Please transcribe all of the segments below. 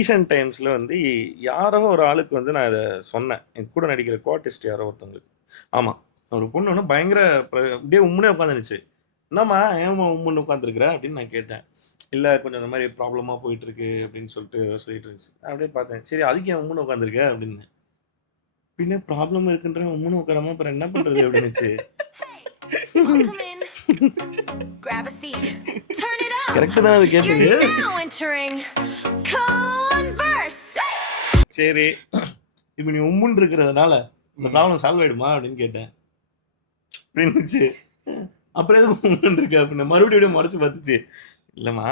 Recent டைம்ஸ்ல வந்து யாரோ ஒரு ஆளுக்கு வந்து நான் இத சொன்னேன். என் கூட நடிக்கிற கோ-ஆர்டிஸ்ட் யாரோ ஒருத்தவங்களுக்கு. ஆமா. ஒரு பொண்ணு ஒண்ணு பயங்கர அப்படியே உம்முனே உட்காந்துருந்துச்சு. "என்னம்மா ஏம்மா உம்முன்னு உட்காந்துருக்கிற?" அப்படின்னு நான் கேட்டேன். "இல்ல கொஞ்சம் இந்த மாரி ப்ராப்ளமா போயிட்டுருக்கு" அப்படின்னு சொல்லிட்டு ஏதோ சொல்லிட்டு இருந்துச்சு. நான் அப்படியே பார்த்தேன். "சரி அதுக்கு ஏன் உம்முன்னு உட்காந்துருக்க?" அப்படின்னேன். "பின்ன ப்ராப்ளம் இருக்குன்றவன் உம்முன்னு உட்காராம அப்புறம் என்ன பண்றது?" அப்படின்னுச்சு. Welcome in. Grab a seat. Turn it up. Correct தான் அது கேட்டது. You're now entering Converse. சரி. இப்ப நீ உம்முன்னு இருக்கிறதுனால இந்த ப்ராப்ளம் சால்வ் ஆயிடுமா? அப்படின்னு கேட்டேன். அப்படின்னுச்சு. அப்புறம் எதுக்கு உம்முன்னு இருக்க? அப்படின்னு மறுபடியும் முறைச்சு பார்த்துச்சு. இல்லம்மா,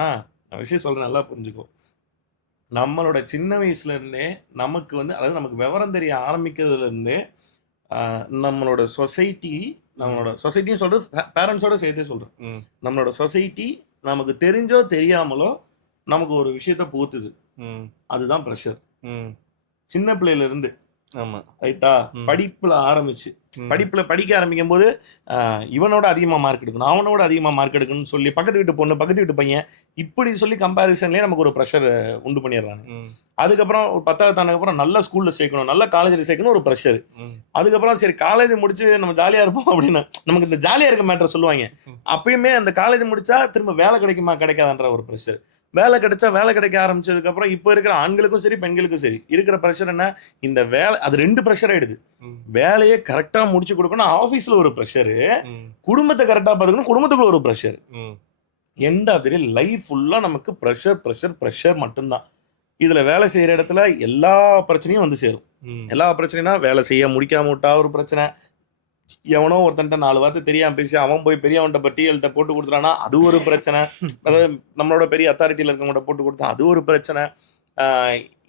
நான் விஷயம் சொல்றேன் நல்லா புரிஞ்சுக்கோ. நம்மளோட சின்ன வயசுல இருந்தே நமக்கு வந்து அதாவது நமக்கு விவரம் தெரிய ஆரம்பிக்கிறதுல இருந்தே நம்மளோட சொசைட்டி நம்மளோட சொசைட்டியும் சொல்றது பேரண்ட்ஸோட சேர்த்தே சொல்றேன். நம்மளோட சொசைட்டி நமக்கு தெரிஞ்சோ தெரியாமலோ நமக்கு ஒரு விஷயத்த புகுத்துது. அதுதான் ப்ரெஷர். சின்ன பிள்ளையில இருந்து ஆமா. ரைட்டா? படிப்புல ஆரம்பிச்சு படிப்புல படிக்க ஆரம்பிக்கும் போது இவனோட அதிகமா மார்க் எடுக்கணும், அவனோட அதிகமா மார்க் எடுக்கணும்னு சொல்லி பக்கத்து வீட்டு பொண்ணு, பக்கத்து வீட்டு பையன் இப்படி சொல்லி கம்பேரிசன்லயே நமக்கு ஒரு ப்ரெஷர் உண்டு பண்ணிடுறாங்க. அதுக்கப்புறம் ஒரு 10வது தாண்டதுக்கு அப்புறம் நல்ல ஸ்கூல்ல சேர்க்கணும், நல்ல காலேஜ்ல சேர்க்கணும் ஒரு ப்ரெஷர். அதுக்கப்புறம் சரி காலேஜ் முடிச்சு நம்ம ஜாலியா இருப்போம் அப்படின்னா நமக்கு இந்த ஜாலியா இருக்க மேட்டர் சொல்லுவாங்க. அப்பயுமே அந்த காலேஜ் முடிச்சா திரும்ப வேலை கிடைக்குமா கிடைக்காதுன்ற ஒரு ப்ரெஷர். வேலை கிடைச்சா வேலை கிடைக்க ஆரம்பிச்சதுக்கு அப்புறம் இப்போ இருக்கிற ஆண்களுக்கும் சரி பெண்களுக்கும் சரி இருக்கிற ப்ரெஷர் என்ன, இந்த வேலை அது 2 ப்ரெஷர் ஆயிடுது. வேலையை கரெக்டா முடிச்சு கொடுக்கணும் ஆபீஸ்ல ஒரு ப்ரெஷரு, குடும்பத்தை கரெக்டா பார்த்துக்கணும் குடும்பத்துக்குள்ள ஒரு pressure. End of the day life ஃபுல்லா நமக்கு ப்ரெஷர் ப்ரெஷர் ப்ரெஷர் மட்டும்தான். இதுல வேலை செய்யற இடத்துல எல்லா பிரச்சனையும் வந்து சேரும். எல்லா பிரச்சனைனா வேலை செய்ய முடிக்காம விட்டா ஒரு பிரச்சனை, எவனோ ஒருத்தன்ட்ட 4 வார்த்தை தெரியாம பேசி அவன் போய் பெரியவன்ட்ட பட்டியல்கிட்ட போட்டு கொடுத்துட்டானா அது ஒரு பிரச்சனை. அதாவது நம்மளோட பெரிய அத்தாரிட்டியில் இருக்கவங்கள்ட்ட போட்டு கொடுத்தா அது ஒரு பிரச்சனை.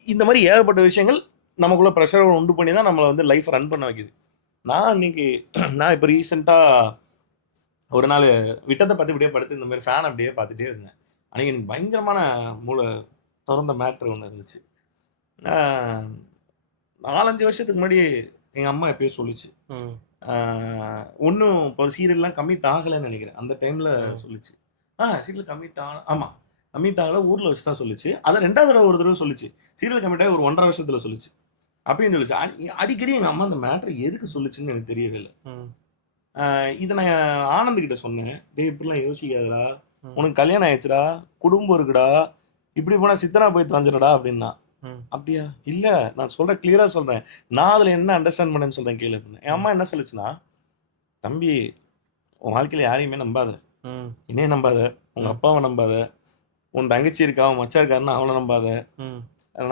இந்த மாதிரி ஏகப்பட்ட விஷயங்கள் நமக்குள்ள ப்ரெஷரை உண்டு பண்ணி தான் நம்மளை வந்து லைஃப் ரன் பண்ண வைக்குது. நான் இப்போ ரீசெண்டாக ஒரு நாள் விட்டத்தை பற்றி இப்படியே படுத்து இந்த மாதிரி ஃபேன் அப்படியே பார்த்துட்டே இருந்தேன். அன்றைக்கி எனக்கு பயங்கரமான மூளை திறந்த மேட்ரு ஒன்று இருந்துச்சு. 4-5 வருஷத்துக்கு முன்னாடி எங்கள் அம்மா எப்பயோ சொல்லிச்சு, ஒன்றும் இப்போ சீரியல்லாம் கம்மிட் ஆகலைன்னு நினைக்கிறேன். அந்த டைமில் சொல்லிச்சு. சீரியல் கம்மிட் ஆமாம் கம்மிட் ஆகலை ஊரில் வச்சு தான் சொல்லிச்சு. அதை 2வது தடவை ஒரு தடவை சொல்லிச்சு. சீரியல் கம்மிட் ஆகி ஒரு 1.5 வருஷத்தில் சொல்லிச்சு அப்படின்னு சொல்லிச்சு. அடிக்கடி எங்கள் அம்மா அந்த மேட்ரு எதுக்கு சொல்லிச்சுன்னு எனக்கு தெரியவே இல்லை. இதை நான் ஆனந்த் கிட்ட சொன்னேன். டேய் இப்படிலாம் யோசிக்காதடா, உனக்கு கல்யாணம் ஆயிடுச்சுடா, குடும்பம் இருக்குடா, இப்படி போனால் சித்தனா போய் தந்துடா அப்படின்னா. அப்படியா? இல்ல நான் சொல்றேன், கிளியரா சொல்றேன், நான் அதுல என்ன அண்டர்ஸ்டாண்ட் பண்ணேன்னு சொல்றேன் கேளு அப்படின்னு. என் அம்மா என்ன சொல்லுச்சுன்னா, தம்பி உன் வாழ்க்கையில யாரையுமே நம்பாத, என்னையும் நம்பாத, உங்க அப்பாவை நம்பாத, உன் தங்கச்சி இருக்கா உன் மச்சா இருக்காருன்னு அவனை நம்பாத,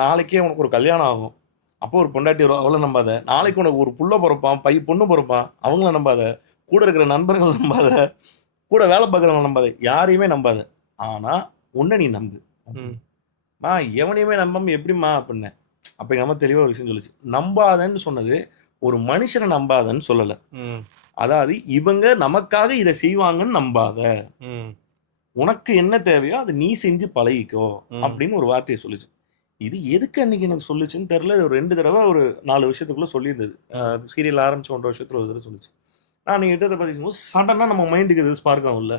நாளைக்கே உனக்கு ஒரு கல்யாணம் ஆகும் அப்போ ஒரு பொண்டாட்டி வரும் அவளை நம்பாத, நாளைக்கு உனக்கு ஒரு புள்ள பிறப்பான் பொண்ணு பிறப்பான் அவங்கள நம்பாத, கூட இருக்கிற நண்பர்கள் நம்பாத, கூட வேலை பார்க்குறவங்க நம்பாத, யாரையுமே நம்பாத, ஆனா உன்னை நீ நம்பு. எவனையுமே நம்பாம எப்படிம்மா அப்படின்னேன். அப்ப எங்க அம்மா தெளிவா ஒரு விஷயம் சொல்லுச்சு. நம்பாதன்னு சொன்னது ஒரு மனுஷனை நம்பாதன்னு சொல்லல. அதாவது இவங்க நமக்காக இதை செய்வாங்கன்னு நம்பாத, உனக்கு என்ன தேவையோ அதை நீ செஞ்சு பழகிக்கோ அப்படின்னு ஒரு வார்த்தையை சொல்லுச்சு. இது எதுக்கு அன்னைக்கு எனக்கு சொல்லுச்சுன்னு தெரியல. ஒரு 2 தடவை ஒரு 4 வருஷத்துக்குள்ள சொல்லியிருந்தது. சீரியல் ஆரம்பிச்சு 1.5 வருஷத்துல ஒரு தடவை சொல்லுச்சு. நான் நீங்க யுத்தத்தை பத்தி சடனா நம்ம மைண்டுக்கு இது ஸ்பார்க் ஆகும்ல,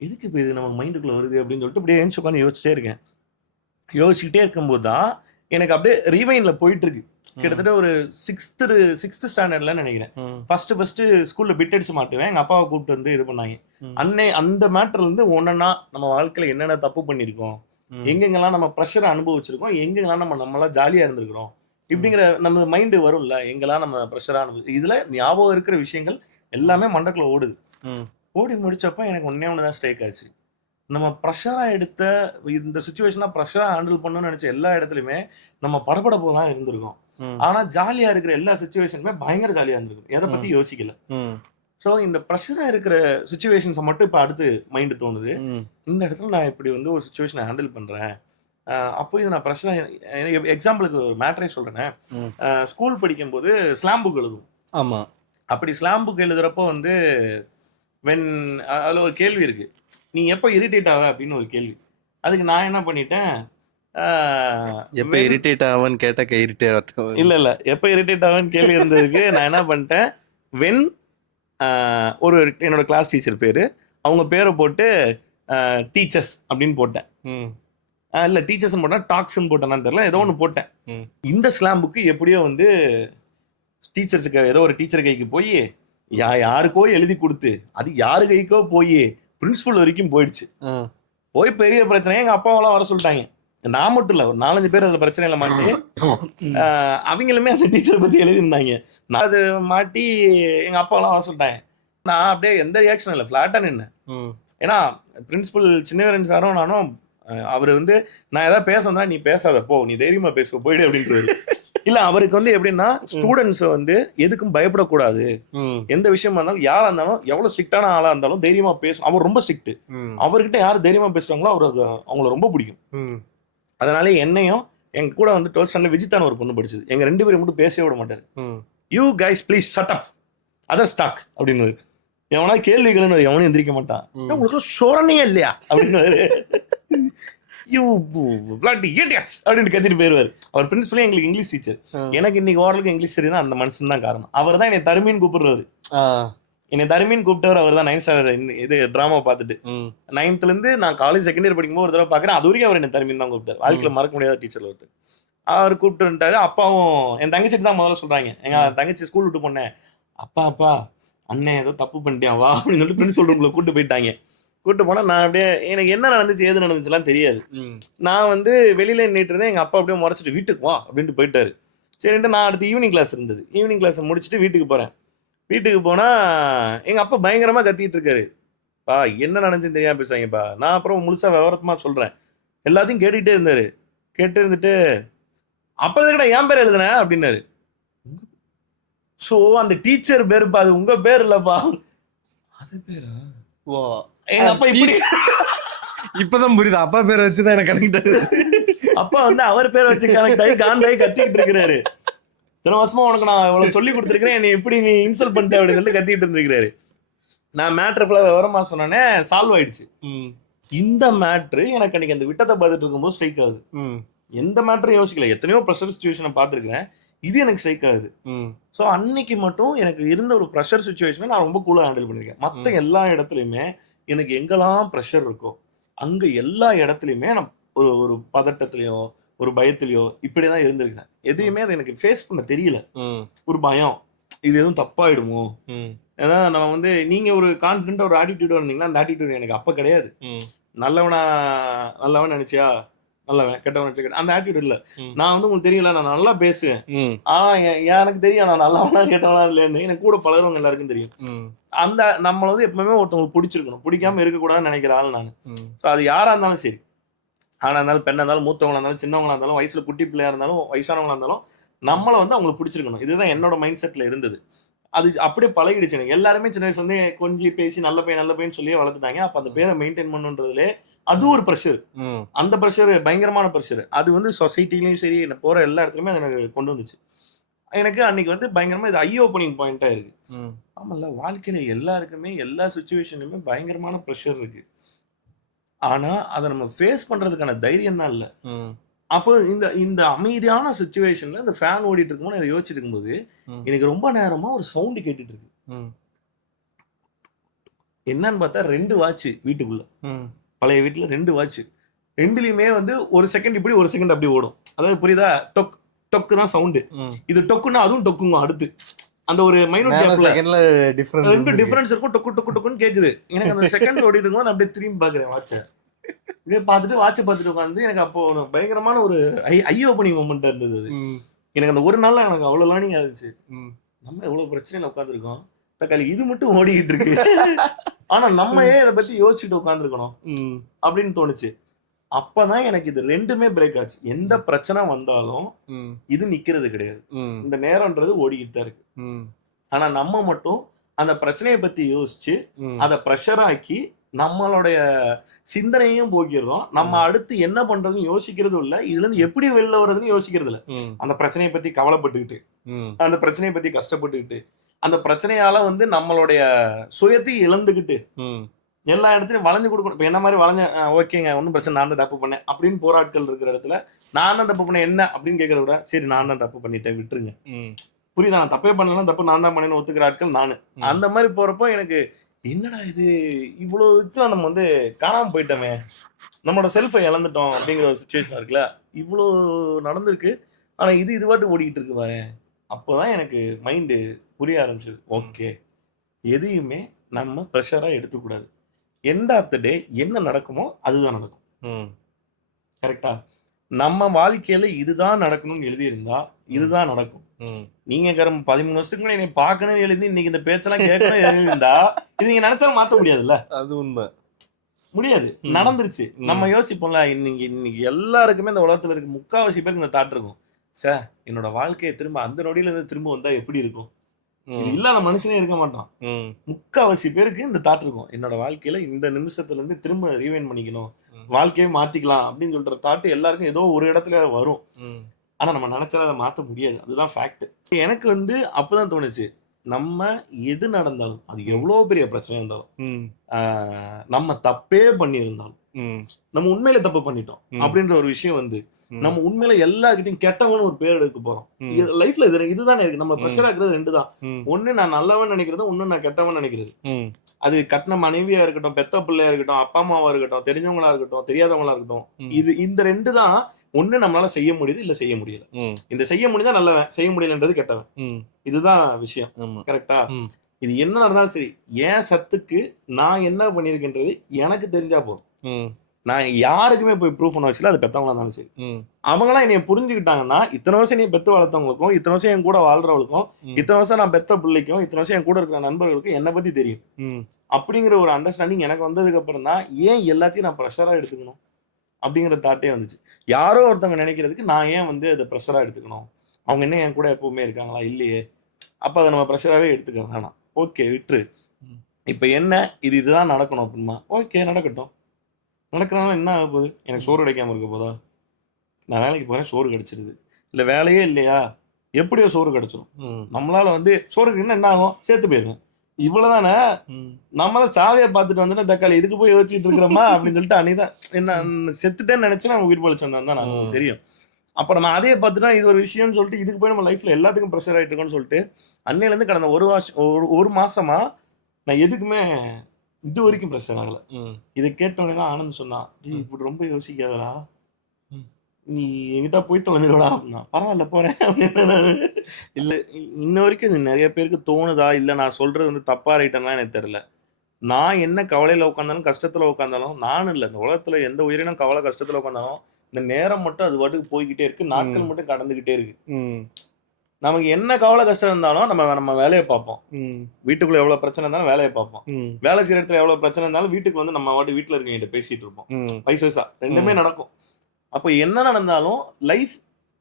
எதுக்கு இப்போ இது நம்ம மைண்டுக்குள்ள வருது அப்படின்னு சொல்லிட்டு இப்படியே ஏஞ்சி உட்காந்து யோசிச்சிட்டே இருக்கேன். யோசிச்சுக்கிட்டே இருக்கும்போது தான் எனக்கு அப்படியே ரீவைன்ல போயிட்டு இருக்கு. கிட்டத்தட்ட ஒரு 6th ஸ்டாண்டர்ட்ல நினைக்கிறேன். ஃபர்ஸ்ட் ஸ்கூல்ல பிட் அடிச்சு மாட்டுவேன். எங்க அப்பாவை கூப்பிட்டு வந்து இது பண்ணாங்க. அந்த மேட்டர்ல இருந்து ஒன்னொன்னா நம்ம வாழ்க்கையில என்னென்ன தப்பு பண்ணிருக்கோம், எங்கெங்கெல்லாம் நம்ம ப்ரெஷரை அனுபவிச்சிருக்கோம், எங்கெங்கெல்லாம் நம்மளாம் ஜாலியா இருந்திருக்கிறோம் இப்படிங்கிற நம்ம மைண்டு வரும்ல, எங்கெல்லாம் நம்ம ப்ரெஷரா இதுல ஞாபகம் இருக்கிற விஷயங்கள் எல்லாமே மண்டக்குள்ள ஓடுது. ஓடி முடிச்சப்ப எனக்கு ஒன்னே ஒன்று தான் ஸ்ட்ரைக் ஆச்சு. நம்ம ப்ரெஷரா எடுத்த இந்த சுச்சுவேஷனா ப்ரெஷரா ஹேண்டில் பண்ணணும்னு நினைச்ச எல்லா இடத்துலையுமே நம்ம படபடப்பு தான் இருந்திருக்கோம். ஆனா ஜாலியா இருக்கிற எல்லா சுச்சுவேஷனுமே பயங்கர ஜாலியா இருந்திருக்கும். எதை பத்தி யோசிக்கல. ஸோ இந்த ப்ரெஷரா இருக்கிற சுச்சுவேஷன்ஸை மட்டும் இப்போ அடுத்து மைண்டு தோணுது. இந்த இடத்துல நான் இப்படி வந்து ஒரு சுச்சுவேஷனை ஹேண்டில் பண்றேன். அப்போ இது நான் ப்ரெஷரா எக்ஸாம்பிளுக்கு ஒரு மேட்டரே சொல்றேன். ஸ்கூல் படிக்கும்போது ஸ்லாம் புக் எழுதுவோம். ஆமா. அப்படி ஸ்லாம் புக் எழுதுறப்போ வந்து அதில் ஒரு கேள்வி இருக்கு, நீ எப்போ இரிட்டேட் ஆவ அப்படின்னு ஒரு கேள்வி. அதுக்கு நான் என்ன பண்ணிட்டேன், எப்போ இரிட்டேட் ஆவன்னு கேட்டாக்க இரிட்டேட் இல்ல எப்போ இரிட்டேட் ஆவன்னு கேள்வி இருந்ததுக்கு நான் என்ன பண்ணிட்டேன், வென் ஒரு என்னோட கிளாஸ் டீச்சர் பேரு, அவங்க பேரை போட்டு டீச்சர்ஸ் அப்படின்னு போட்டேன். இல்ல டீச்சர்ஸ் போட்டேன், டாக்ஸ்ன்னு போட்டேன்னு தெரியல, ஏதோ ஒன்று போட்டேன். ம். இந்த ஸ்லாம் புக்கு எப்படியோ வந்து டீச்சர்ஸுக்கு ஏதோ ஒரு டீச்சர் கைக்கு போய் யாருக்கோ எழுதி கொடுத்து அது யாரு கைக்கோ போய் பிரின்சிபல் வரைக்கும் போயிடுச்சு. போய் பெரிய பிரச்சனை, எங்க அப்பாவெல்லாம் வர சொல்லிட்டாங்க. நான் மட்டும் இல்ல, ஒரு 4-5 பேர் அதுல பிரச்சனையில மாட்டி அவங்களுமே அந்த டீச்சரை பத்தி எழுதியிருந்தாங்க. நான் அது மாட்டி எங்க அப்பாவெல்லாம் வர சொல்லிட்டாங்க. நான் அப்படியே எந்த ரியாக்ஷனும் இல்லை, ஃபிளாட்டா நின்னேன். ஏன்னா பிரின்சிபல் சின்னவரன் சாரும் நானும் அவர் வந்து நான் ஏதாவது பேச வந்தா நீ பேசாத போ, நீ தைரியமா பேசுவ போயிடு அப்படின்றது. இல்ல அவருக்கு வந்து எப்படின்னா ஸ்டூடெண்ட்ஸ் வந்து எதுக்கும் பயப்படக்கூடாது, எந்த விஷயமா இருந்தாலும் யாரா இருந்தாலும் எவ்வளவு ஸ்ட்ரிக்டான ஆளா இருந்தாலும் தைரியமா பேசும். அவர் ரொம்ப ஸ்ட்ரிக்ட். அவர்கிட்ட யாரு தைரியமா பேசுறாங்களோ அவங்களுக்கு ரொம்ப பிடிக்கும். அதனால என்னையும் எங்க கூட வந்து 12th ஸ்டாண்டர்ட் விஜித்தான ஒரு பொண்ணு படிச்சது, எங்க 2 பேரும் மட்டும் பேசவே விட மாட்டாரு. You guys please shut up other stock அப்படின்னு. எவனா கேள்விகள் எவனும் எந்திரிக்க மாட்டான். உங்களுக்கு சொரணையே இல்லையா அப்படின்னு அப்படின்னு கத்திட்டு போயிருவாரு. அவர் பிரின்சிபலே எங்களுக்கு இங்கிலீஷ் டீச்சர். எனக்கு இன்னைக்கு ஓரளவுக்கு இங்கிலீஷ் தெரியுது அந்த மனுஷன் தான் காரணம். அவர் தான் என்னை தருமின்னு கூப்பிடுறாரு. என்னை தருமின்னு கூப்பிட்டவர் அவர் தான். 9th ஸ்டாண்டர்ட் இது டிராமா பார்த்துட்டு 9th இருந்து நான் காலேஜ் செகண்ட் இயர் படிக்கும்போது ஒரு தடவை பார்க்குறேன். அது வரைக்கும் அவர் என்ன தருமின்னு தான் கூப்பிட்டார். வாழ்க்கையில் மறக்க முடியாத டீச்சர் ஒருத்தர். அவர் கூப்பிட்டு வந்துட்டாரு. அப்பாவும் என் தங்கச்சிட்டு தான் முதல்ல சொல்றாங்க, எங்க தங்கச்சி ஸ்கூல் விட்டு போனேன், அப்பா அண்ணன் ஏதோ தப்பு பண்ணிட்டேன் வா அப்படின்னு சொல்லிட்டு பிரின்சிபல் ரூம்ல கூப்பிட்டு போயிட்டாங்க. கூப்பிட்டு போனா நான் அப்படியே எனக்கு என்ன நடந்துச்சு ஏது நடந்துச்சுலாம் தெரியாது. நான் வந்து வெளியில நின்றுட்டு இருந்தேன். எங்க அப்பா அப்படியே முறைச்சிட்டு வீட்டுக்கு வா அப்படின்ட்டு போயிட்டாரு. சரின்ட்டு நான் அடுத்து ஈவினிங் கிளாஸ் இருந்தது. ஈவினிங் கிளாஸ் முடிச்சுட்டு வீட்டுக்கு போறேன். வீட்டுக்கு போனா எங்க அப்பா பயங்கரமா கத்திட்டு இருக்காரு. பா என்ன நடந்துச்சுன்னு தெரியாம பேசாங்கப்பா. நான் அப்புறம் முழுசா விவரமா சொல்றேன். எல்லாத்தையும் கேட்டுக்கிட்டே இருந்தாரு. கேட்டு இருந்துட்டு அப்ப எதுக்கடா என் பேர் எழுதுனேன் அப்படின்னாரு. சோ அந்த டீச்சர் பேருப்பா, அது உங்க பேர் இல்லப்பா. அது பேரா? எங்க அப்பா இப்படி இப்பதான் புரியுது, அப்பா பேரை வச்சுதான் எனக்கு கனெக்ட் ஆகுது. அப்பா வந்து அவர் பேரை வச்சு கனெக்ட் ஆகி காண்டாகி கத்திட்டு இருக்கிறாரு. இத்தனை வருஷமா உனக்கு நான் இவ்வளவு சொல்லி கொடுத்துருக்கிறேன், நீ எப்படி நீ இன்சல்ட் பண்ணிட்ட அப்படின்னு சொல்லி கத்திட்டு இருந்திருக்கிறாரு. நான் மேட்ரு ஃபுல்லாக விவரமா சொன்னோன்னே சால்வ் ஆயிடுச்சு. இந்த மேட்ரு எனக்கு அன்னைக்கு அந்த விட்டத்தை பார்த்துட்டு இருக்கும்போது ஸ்ட்ரைக் ஆகுது. எந்த மேட்டரும் யோசிக்கல, எத்தனையோ ப்ரெஷர் சுச்சுவேஷனை பார்த்துருக்கேன், இது எனக்கு ஸ்ட்ரைக் ஆகுது. ஸோ அன்னைக்கு மட்டும் எனக்கு இருந்த ஒரு ப்ரெஷர் சுச்சுவேஷனை நான் ரொம்ப கூலாக ஹேண்டில் பண்ணியிருக்கேன். மற்ற எல்லா இடத்துலையுமே எனக்கு எங்கெல்லாம் ப்ரெஷர் இருக்கோ அங்க எல்லா இடத்துலையுமே நான் ஒரு பதட்டத்திலையோ ஒரு பயத்திலையோ இப்படிதான் இருந்திருக்கேன். எதையுமே அதை எனக்கு ஃபேஸ் பண்ண தெரியல. ஒரு பயம், இது எதுவும் தப்பாயிடுமோ. ஏன்னா நம்ம வந்து நீங்க ஒரு கான்ஃபிடென்ட்டா ஒரு ஆட்டிடியூடா இருந்தீங்கன்னா அந்த ஆட்டிடியூட் எனக்கு அப்ப கிடையாது. நல்லவன் நினைச்சியா நல்லவன், கெட்டவன் நினைச்சா அந்த ஆட்டிடியூட் இல்ல. நான் வந்து உங்களுக்கு தெரியல, நான் நல்லா பேசுவேன். ஆனா எனக்கு தெரியும் நான் நல்லவனா கெட்டவனா இல்லைன்னு. எனக்கு கூட பழகிறவங்க எல்லாருக்கும் தெரியும். அந்த நம்மள வந்து எப்பவுமே ஒருத்தவங்களுக்கு பிடிச்சிருக்கணும், பிடிக்காம இருக்கக்கூடாதுன்னு நினைக்கிற ஆள் நான். ஸோ அது யாரா இருந்தாலும் சரி, ஆனா இருந்தாலும் பெண்ணா இருந்தாலும் மூத்தவங்களா இருந்தாலும் சின்னவங்களா இருந்தாலும் வயசுல குட்டி பிள்ளையா இருந்தாலும் வயசானவங்களா இருந்தாலும் நம்மளை வந்து அவங்களுக்கு பிடிச்சிருக்கணும். இதுதான் என்னோட மைண்ட் செட்ல இருந்தது. அது அப்படியே பழகிடுச்சு எனக்கு. எல்லாருமே சின்ன வயசுல வந்து கொஞ்சம் பேசி நல்ல பையன் சொல்லியே வளர்த்துட்டாங்க. அப்ப அந்த பேரை மெயின்டைன் பண்ணுன்றதுல அது ஒரு ப்ரெஷர். அந்த ப்ரெஷர் பயங்கரமான ப்ரெஷர். அது வந்து சொசைட்டிலையும் சரி போற எல்லா இடத்துலயுமே அது எனக்கு கொண்டு வந்துச்சு. எனக்கு அன்னைக்கு வந்து பயங்கரமா இது ஐ ஓப்பனிங் பாயிண்டா இருக்கு. ஆமால்ல, வாழ்க்கையில எல்லாருக்குமே எல்லா சுச்சுவேஷன்லயுமே பயங்கரமான ப்ரெஷர் இருக்கு. ஆனா அதை நம்ம ஃபேஸ் பண்றதுக்கான தைரியம் தான் இல்ல. அப்போ இந்த அமைதியான சுச்சுவேஷன்ல இந்த ஃபேன் ஓடிட்டு இருக்கும்போது அதை யோசிச்சுட்டு இருக்கும்போது எனக்கு ரொம்ப நேரமா ஒரு சவுண்ட் கேட்டுட்டு இருக்கு. என்னன்னு பார்த்தா 2 வாட்ச் வீட்டுக்குள்ள, பழைய வீட்டுல 2 வாட்ச். 2லயுமே வந்து ஒரு செகண்ட் இப்படி ஒரு செகண்ட் அப்படி ஓடும். அதாவது புரியுதா, டொக் டொக்கு தான் சவுண்டு. இது டொக்குன்னா அதுவும் டொக்குங்க. அடுத்து அந்த ஒரு மைனூட் கேப்ல 2 டிஃபரன்ஸ் இருக்கும். டொக்கு டொக்கு டொக்குன்னு கேக்குது. எனக்கு அந்த செகண்ட் ஓடிட்டு இருக்கும். நான் அப்படியே திரும்பி பாக்குறேன் வாட்சை. இப்படியே பார்த்துட்டு வாட்சை பார்த்துட்டு உட்காந்து எனக்கு அப்போ ஒரு பயங்கரமான ஒரு ஐ ஓப்பனிங் மூமெண்ட் இருந்தது. அது எனக்கு அந்த ஒரு நாள்ல எனக்கு அவ்வளவு லேர்னிங் ஆச்சு. நம்ம எவ்வளவு பிரச்சனையில உட்காந்துருக்கோம், தக்காளி இது மட்டும் ஓடிக்கிட்டு இருக்கு. ஆனா நம்ம ஏன் இதை பத்தி யோசிச்சுட்டு உட்காந்துருக்கணும் அப்படின்னு தோணுச்சு. அப்பதான் எனக்கு இது 2மே பிரேக் ஆச்சு. எந்த பிரச்சனை வந்தாலும் இது நிக்கிறது கிடையாது. இந்த நேரம்ன்றது ஓடிக்கிட்டு தான் இருக்கு. ஆனா நம்ம மட்டும் அந்த பிரச்சனையை பத்தி யோசிச்சு அதை ப்ரெஷர் ஆக்கி நம்மளுடைய சிந்தனையும் போக்கிறோம். நம்ம அடுத்து என்ன பண்றதுன்னு யோசிக்கிறதும் இல்ல, இதுல இருந்து எப்படி வெளில வர்றதுன்னு யோசிக்கிறது இல்ல. அந்த பிரச்சனையை பத்தி கவலைப்பட்டுக்கிட்டு, அந்த பிரச்சனையை பத்தி கஷ்டப்பட்டுக்கிட்டு, அந்த பிரச்சனையால வந்து நம்மளுடைய சுயத்தையும் இழந்துகிட்டு எல்லா இடத்துலயும் வளைஞ்சு கொடுக்கணும். இப்ப என்ன மாதிரி வளைஞ்ச ஓகேங்க ஒன்னும் பிரச்சனை, நான் தான் தப்பு பண்ணேன் அப்படின்னு போராட்கள் இருக்கிற இடத்துல நான் தான் தப்பு பண்ணேன் என்ன அப்படின்னு கேட்கறத விட சரி நான் தான் தப்பு பண்ணிட்டேன் விட்டுருங்க, புரியுதா, நான் தப்பே பண்ணலாம், தப்பு நான் தான் பண்ணேன்னு ஒத்துக்கிற ஆட்கள் நானு. அந்த மாதிரி போறப்போ எனக்கு என்னடா இது இவ்வளவு நம்ம வந்து காணாம போயிட்டோமே, நம்மளோட செல்ஃபை இழந்துட்டோம் அப்படிங்கிற ஒரு சுச்சுவேஷன் இருக்குல்ல, இவ்வளோ நடந்திருக்கு. ஆனா இது பாட்டு ஓடிக்கிட்டு இருக்கு பாரு. அப்போதான் எனக்கு மைண்டு புரிய ஆரம்பிச்சது. ஓகே, எதையுமே நம்ம ப்ரெஷரா எடுத்துக்கூடாது. எண்ட் ஆஃப் த டே என்ன நடக்குமோ அதுதான் நடக்கும். கரெக்டா? நம்ம வாழ்க்கையில இதுதான் நடக்கணும்னு எழுதியிருந்தா இதுதான் நடக்கும். நீங்க 13 வருஷத்துக்கு முன்னாடி என்னை பார்க்கணும்னு எழுதி இன்னைக்கு இந்த பேச்செல்லாம் கேட்கணும் எழுதியிருந்தா இது நீங்க நினைச்சாலும் மாத்த முடியாதுல்ல. அது உண்மை. முடியாது. நடந்துருச்சு. நம்ம யோசிப்போம்ல, இன்னைக்கு எல்லாருக்குமே இந்த உலகத்துல இருக்க முக்காவாசி பேருக்கு இந்த தாட் இருக்கும். சார், என்னோட வாழ்க்கையை திரும்ப அந்த நொடியில இருந்து திரும்ப வந்தா எப்படி இருக்கும்? இது இல்லாத மனுஷனே இருக்க மாட்டான். முக்காவாசி பேருக்கு இந்த தாட் இருக்கும். என்னோட வாழ்க்கையில இந்த நிமிஷத்துல இருந்து திரும்ப ரீவைண்ட் பண்ணிக்கணும், வாழ்க்கையை மாத்திக்கலாம் அப்படின்னு சொல்ற தாட் எல்லாருக்கும் ஏதோ ஒரு இடத்துல வரும். ஆனா நம்ம நினைச்சாலும் அதை மாத்த முடியாது. அதுதான் ஃபேக்ட். எனக்கு அப்பதான் தோணுச்சு, நம்ம எது நடந்தாலும் அது எவ்வளவு பெரிய பிரச்சனை இருந்தாலும் நம்ம தப்பே பண்ணியிருந்தாலும் நம்ம உண்மையில தப்பு பண்ணிட்டோம் அப்படின்ற ஒரு விஷயம் நம்ம உண்மையில எல்லார்கிட்டையும் கெட்டவன்னு ஒரு பேர் எடுக்க போறோம். லைஃப்ல இதுதானே இருக்கு. நம்ம ப்ரெஷரா இருக்கிறது 2 தான். ஒண்ணு நான் நல்லவன் நினைக்கிறது, ஒண்ணு நான் கெட்டவன் நினைக்கிறது. அது கட்டின மனைவியா இருக்கட்டும், பெத்த பிள்ளையா இருக்கட்டும், அப்பா அம்மாவா இருக்கட்டும், தெரிஞ்சவங்களா இருக்கட்டும், தெரியாதவங்களா இருக்கட்டும், இந்த 2 தான். ஒண்ணு நம்மளால செய்ய முடியுது, இல்ல செய்ய முடியல. இந்த செய்ய முடிஞ்சா நல்லவன், செய்ய முடியலன்றது கெட்டவன். இதுதான் விஷயம். கரெக்டா? இது என்ன நடந்தாலும் சரி, என் சத்துக்கு நான் என்ன பண்ணிருக்கின்றது எனக்கு தெரிஞ்சா போதும். நான் யாருக்குமே போய் ப்ரூஃப் பண்ண வச்சுல, அது பெத்தவங்களா இருந்தாலும் சரி. அவங்களாம் என்னைய புரிஞ்சுக்கிட்டாங்கன்னா, இத்தனை வருஷம் நீ பெத்து வளர்த்தவங்களுக்கும், இத்தனை வருஷம் என் கூட வாழ்றவங்களுக்கும், இத்தனை வருஷம் நான் பெத்த பிள்ளைக்கும், இத்தனை வருஷம் என் கூட இருக்கிற நண்பர்களுக்கும் என்னை பத்தி தெரியும் அப்படிங்கிற ஒரு அண்டர்ஸ்டாண்டிங் எனக்கு வந்ததுக்கு அப்புறம் தான் ஏன் எல்லாத்தையும் நான் ப்ரெஷரா எடுத்துக்கணும் அப்படிங்கிற தாட்டே வந்துச்சு. யாரோ ஒருத்தவங்க நினைக்கிறதுக்கு நான் ஏன் அதை ப்ரெஷரா எடுத்துக்கணும்? அவங்க என்ன என் கூட எப்பவுமே இருக்காங்களா? இல்லையே. அப்ப அதை நம்ம ப்ரெஷராகவே எடுத்துக்கலாம். வேணாம், ஓகே விட்டுரு. இப்ப என்ன, இதுதான் நடக்கணும் அப்படின்னா ஓகே நடக்கட்டும். நடக்கிறனால என்ன ஆக போகுது? எனக்கு சோறு கிடைக்காம இருக்க போதா? நான் வேலைக்கு போறேன், சோறு கிடைச்சிருது. இல்லை வேலையே இல்லையா, எப்படியோ சோறு கிடைச்சிடும். நம்மளால சோறுக்கு என்ன ஆகும்? சேர்த்து போயிருங்க. இவ்வளவுதானே. நம்ம தான் சாலையை பார்த்துட்டு வந்து தக்காளி இதுக்கு போய் யோசிச்சுட்டு இருக்கிறோமா அப்படின்னு சொல்லிட்டு அன்னைக்குதான் என்ன செத்துட்டேன்னு நினைச்சு நான் உயிர் பழிச்சு வந்தான் தான் நமக்கு தெரியும். அப்ப நம்ம அதே பார்த்துட்டா இது ஒரு விஷயம்னு சொல்லிட்டு இதுக்கு போய் நம்ம லைஃப்ல எல்லாத்துக்கும் ப்ரெஷர் ஆயிட்டு இருக்கோம்னு சொல்லிட்டு அன்னையிலேருந்து கடந்த ஒரு மாசமா நான் எதுக்குமே இது வரைக்கும் ப்ரெஷர் ஆகல. இதை கேட்டவனே தான் ஆனந்த் சொன்னா, இப்படி ரொம்ப யோசிக்காதடா, நீ எங்கிட்ட போய் தொலைஞ்சிடா அப்படின்னா. பரவாயில்ல போறேன் அப்படின்னு. இல்லை இன்ன வரைக்கும் இது நிறைய பேருக்கு தோணுதா, இல்லை நான் சொல்றது தப்பா ரைட்டா எனக்கு தெரியல. நான் என்ன கவலையில உட்காந்தாலும் கஷ்டத்துல உட்காந்தாலும் நானும் இல்லை, இந்த உலகத்துல எந்த உயிரினும் கவலை கஷ்டத்துல உட்காந்தாலும் இந்த நேரம் மட்டும் அது பாட்டுக்கு போய்கிட்டே இருக்கு, நாட்கள் மட்டும் கடந்துகிட்டே இருக்கு. நமக்கு என்ன கவலை கஷ்டம் இருந்தாலும் நம்ம வேலையை பார்ப்போம். வீட்டுக்குள்ள எவ்வளவு பிரச்சனை இருந்தாலும் வேலையை பார்ப்போம். வேலை செய்யற இடத்துல எவ்வளவு பிரச்சனை இருந்தாலும் வீட்டுக்கு நம்ம வீட்டுல இருக்கவங்க பேசிட்டு இருப்போம். வயசு வயசா ரெண்டுமே நடக்கும். அப்ப என்ன நடந்தாலும் லைஃப்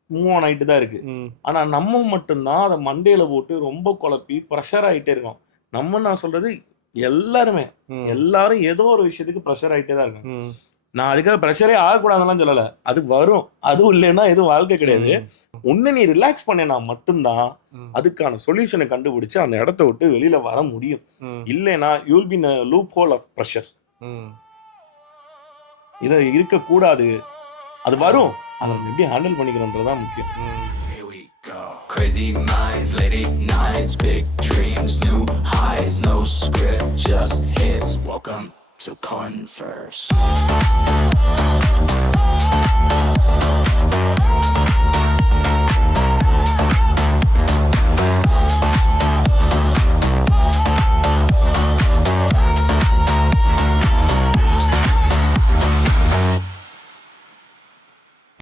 மூவ் ஆன் ஆயிட்டு தான் இருக்கு. ஆனா நம்ம மட்டும்தான் அதை மண்டையில போட்டு ரொம்ப குழப்பி ப்ரெஷர் ஆயிட்டே இருக்கோம். நான் சொல்றது எல்லாரும் ஏதோ ஒரு விஷயத்துக்கு ப்ரெஷர் ஆயிட்டே தான் இருக்கும். நான் அதுக்காக ப்ரெஷரே ஆகக்கூடாதுலாம் சொல்லல, அது வரும். அதுவும் இல்லைன்னா எதுவும் வாழ்க்கை கிடையாது. ஒண்ணு நீ ரிலாக்ஸ் பண்ணா மட்டும்தான் அதுக்கான சொல்யூஷனை கண்டுபிடிச்சு அந்த இடத்த விட்டு வெளியில வர முடியும். இல்லைன்னா you will be in a loophole of pressure. இது இருக்கக்கூடாது. அது வரும், அதை எப்படி ஹேண்டில் பண்ணிக்கிறோன்றதுதான் முக்கியம். Crazy minds, late nights, big dreams, new highs, no script, just hits. Welcome to Converse.